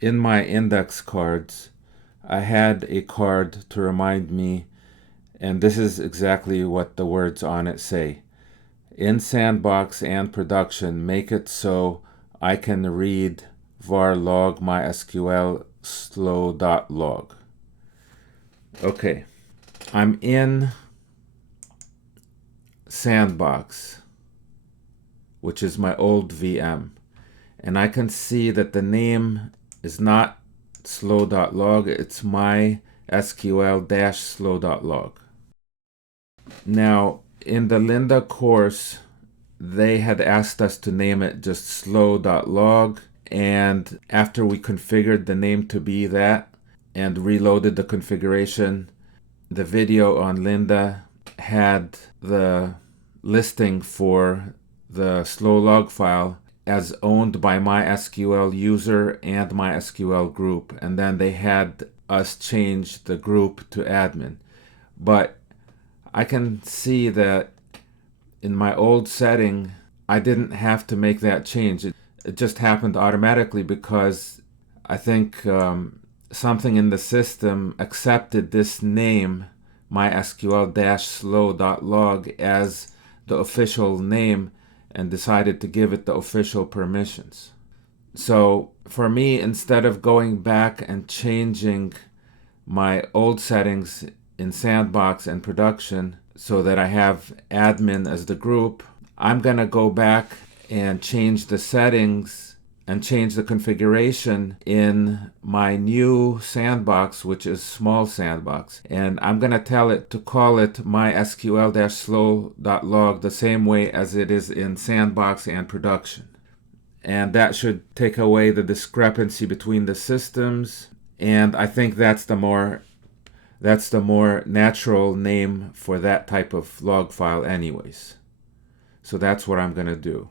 in my index cards, I had a card to remind me, and this is exactly what the words on it say. In sandbox and production, make it so I can read var log mysql slow.log. Okay, I'm in sandbox, which is my old VM, and I can see that the name is not slow.log, it's mysql-slow.log. Now, in the Linda course, they had asked us to name it just slow.log, and after we configured the name to be that and reloaded the configuration, the video on Linda had the listing for the slow log file as owned by MySQL user and MySQL group, and then they had us change the group to admin. But I can see that in my old setting, I didn't have to make that change. It just happened automatically because I think something in the system accepted this name, mysql-slow.log, as the official name and decided to give it the official permissions. So for me, instead of going back and changing my old settings in sandbox and production so that I have admin as the group, I'm going to go back and change the settings and change the configuration in my new sandbox, which is small sandbox. And I'm going to tell it to call it mysql-slow.log the same way as it is in sandbox and production. And that should take away the discrepancy between the systems. And I think that's the more natural name for that type of log file anyways. So that's what I'm going to do.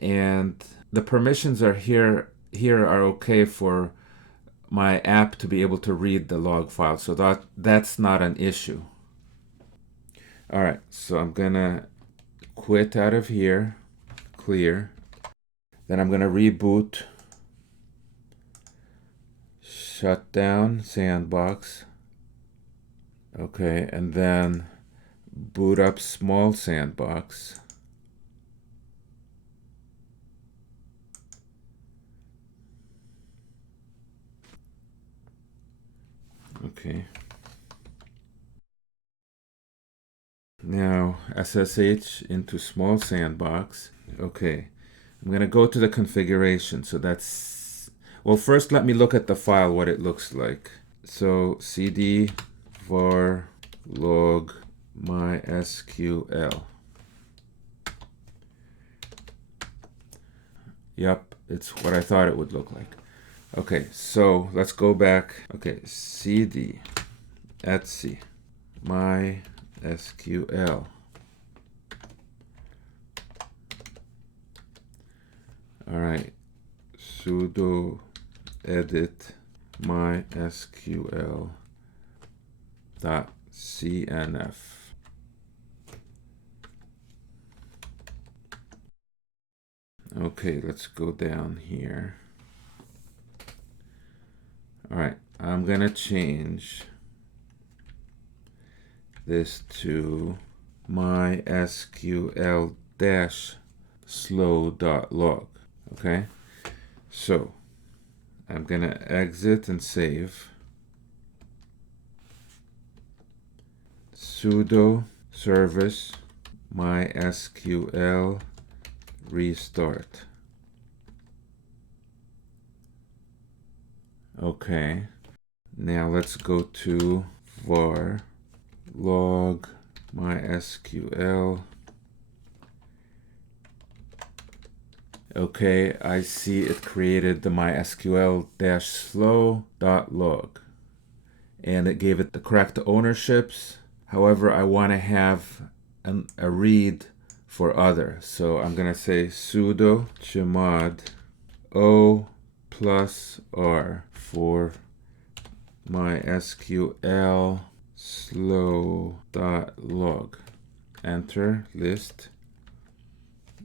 And the permissions are here are okay for my app to be able to read the log file. So that's not an issue. All right, so I'm going to quit out of here, clear. Then I'm going to reboot, shut down sandbox. Okay, and then boot up small sandbox. Okay. Now SSH into small sandbox. Okay. I'm going to go to the configuration. So that's, well, first let me look at the file, what it looks like. So cd var log mysql. Yep, it's what I thought it would look like. Okay, so let's go back. Okay, cd etc mysql. All right, sudo edit mysql.cnf. Okay, let's go down here. All right, I'm gonna change this to mysql-slow.log. Okay, so I'm gonna exit and save. Sudo service mysql restart. Okay, now let's go to var log mysql. Okay, I see it created the mysql-slow.log and it gave it the correct ownerships. However, I want to have a read for other. So I'm going to say sudo chmod o plus r for mysql slow.log. Enter list.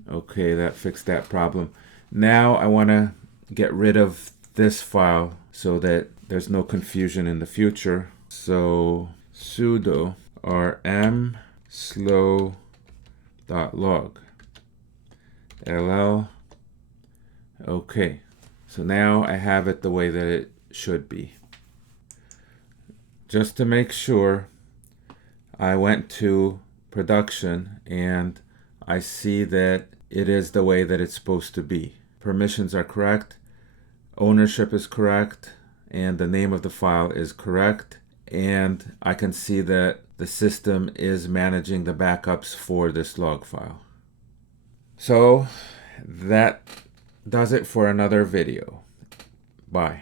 Okay, that fixed that problem. Now I want to get rid of this file so that there's no confusion in the future. So sudo rm slow.log ll. Okay, so now I have it the way that it should be. Just to make sure, I went to production and I see that it is the way that it's supposed to be. Permissions are correct, ownership is correct, and the name of the file is correct, and I can see that the system is managing the backups for this log file. So that does it for another video. Bye.